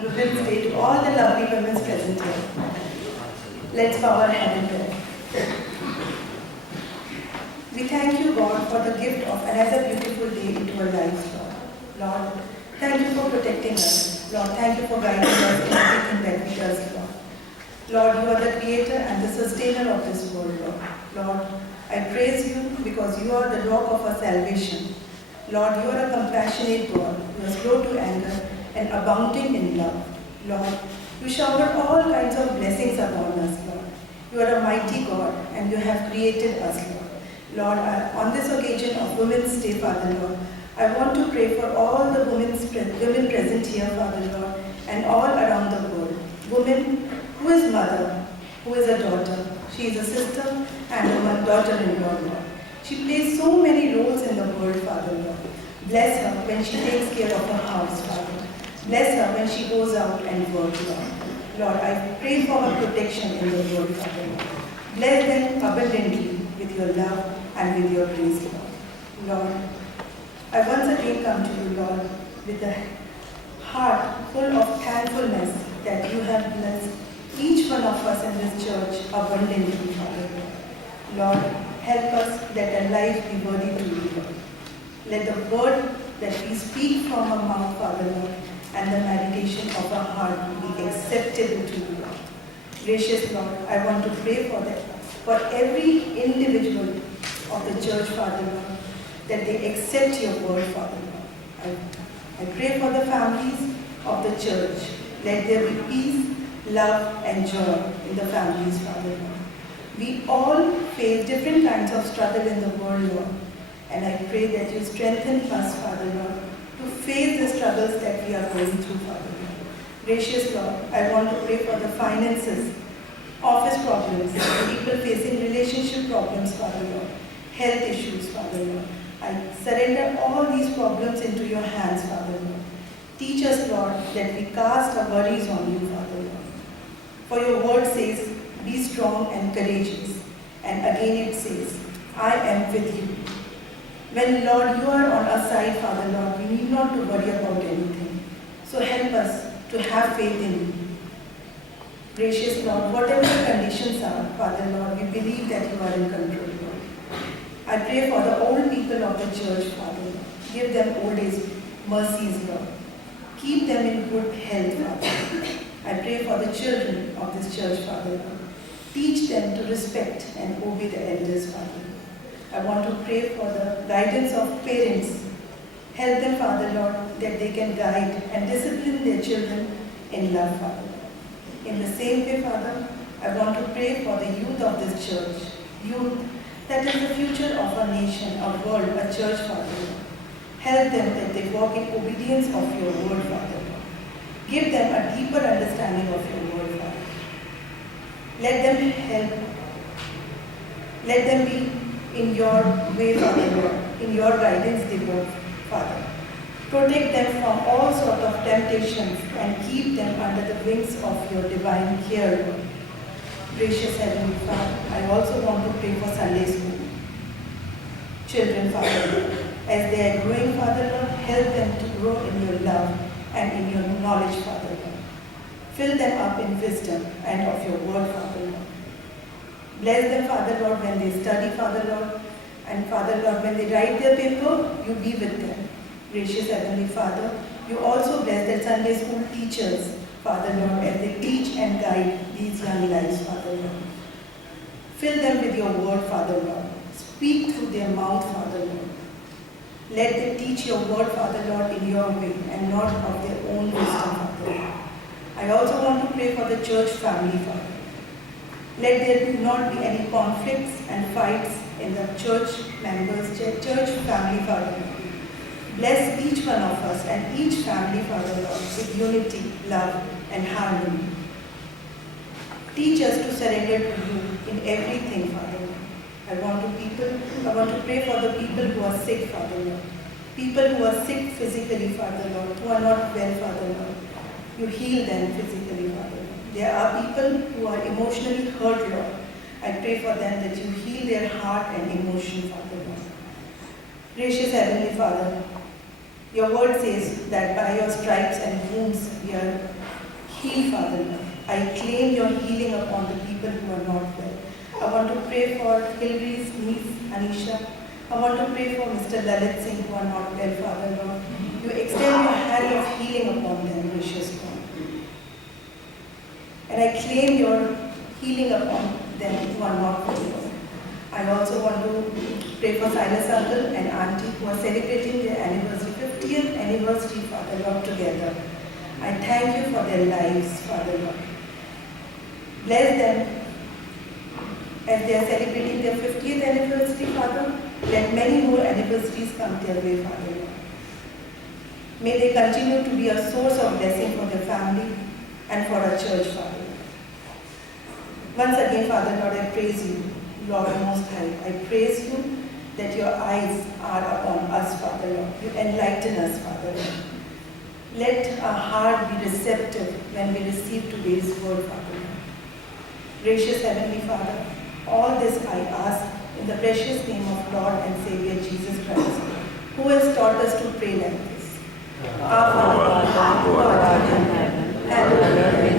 happy Women's Day to all the lovely women present here. Let's bow our head in prayer. We thank you, God, for the gift of another beautiful day into our lives, Lord. Lord, thank you for protecting us. Lord, thank you for guiding us in everything that we do, Lord. Lord, you are the creator and the sustainer of this world, Lord. Lord, I praise you because you are the rock of our salvation. Lord, you are a compassionate God. You are slow to anger and abounding in love. Lord, you shower all kinds of blessings upon us, Lord. You are a mighty God and you have created us, Lord. Lord, on this occasion of Women's Day, Father, Lord, I want to pray for all the women present here, Father, Lord, and all around the world. Women who is mother, who is a daughter. She is a sister and a daughter-in-law, Lord. She plays so many roles in the world, Father, Lord. Bless her when she takes care of her house, Father. Bless her when she goes out and works, Lord. Lord, I pray for her protection in the world, Father, Lord. Bless them abundantly with your love and with your grace, Lord. Lord, I once again come to you, Lord, with a heart full of thankfulness that you have blessed each one of us in this church abundantly, Father, Lord. Lord, help us let our life be worthy to you, Lord. Let the word that we speak from our mouth, Father, Lord, and the meditation of our heart be acceptable to you, Lord. Gracious Lord, I want to pray for that, for every individual of the church, Father, Lord, that they accept your word, Father, Lord. I pray for the families of the church. Let there be peace, love, and joy in the families, Father, Lord. We all face different kinds of struggle in the world, Lord. And I pray that you strengthen us, Father, Lord, to face the struggles that we are going through, Father, Lord. Gracious Lord, I want to pray for the finances, office problems, people facing relationship problems, Father, Lord, health issues, Father, Lord. I surrender all these problems into your hands, Father, Lord. Teach us, Lord, that we cast our worries on you, Father, Lord. For your word says, be strong and courageous. And again it says, I am with you. When, Lord, you are on our side, Father, Lord, we need not to worry about anything. So help us to have faith in you. Gracious Lord, whatever the conditions are, Father, Lord, we believe that you are in control, Lord. I pray for the old people of the church, Father, Lord. Give them old age mercies, Lord. Keep them in good health, Father. I pray for the children of this church, Father, Lord. Teach them to respect and obey the elders, Father. I want to pray for the guidance of parents. Help them, Father, Lord, that they can guide and discipline their children in love, Father. In the same way, Father, I want to pray for the youth of this church. Youth, that is the future of our nation, our world, our church, Father, Lord. Help them that they walk in obedience of your word, Father, Lord. Give them a deeper understanding of your word, Father. Let them help. Let them be in your way, Father, Lord. In your guidance they walk, Father. Protect them from all sorts of temptations and keep them under the wings of your divine care, Lord. Gracious Heavenly Father, I also want to pray for Sunday school. Children, Father, Lord, as they are growing, Father, Lord, help them to grow in your love and in your knowledge, Father, Lord. Fill them up in wisdom and of your word, Father, Lord. Bless them, Father, Lord, when they study, Father, Lord, and Father, Lord, when they write their paper, you be with them. Gracious Heavenly Father, you also bless their Sunday school teachers, Father, Lord, as they teach and guide these young lives, Father, Lord. Fill them with your word, Father, Lord. Speak through their mouth, Father, Lord. Let them teach your word, Father, Lord, in your way and not of their own wisdom, Father, Lord. I also want to pray for the church family, Father. Let there not be any conflicts and fights in the church members, church family, Father, Lord. Bless each one of us and each family, Father, Lord, with unity, love, and harmony. Teach us to surrender to you in everything, Father, Lord. I want to pray for the people who are sick, Father, Lord. People who are sick physically, Father, Lord, who are not well, Father, Lord. You heal them physically, Father, Lord. There are people who are emotionally hurt, Lord. I pray for them that you heal their heart and emotion, Father, Lord. Gracious Heavenly Father, your word says that by your stripes and wounds we are Heal, Father Lord. I claim your healing upon the people who are not well. I want to pray for Hillary's niece, Anisha. I want to pray for Mr. Lalit Singh who are not well, Father Lord. You extend your hand of healing upon them, gracious God. And I claim your healing upon them who are not well, Lord. I also want to pray for Silas uncle and auntie who are celebrating their anniversary, 50th anniversary, Father Lord, together. I thank you for their lives, Father Lord. Bless them as they are celebrating their 50th anniversary, Father. Let many more anniversaries come their way, Father Lord. May they continue to be a source of blessing for their family and for our church, Father. Once again, Father Lord, I praise you, Lord Most High. I praise you that your eyes are upon us, Father Lord. You enlighten us, Father Lord. Let our heart be receptive when we receive today's word, Father Lord. Gracious Heavenly Father, all this I ask in the precious name of Lord and Savior Jesus Christ, who has taught us to pray like this. Our Father, who art in heaven, hallowed be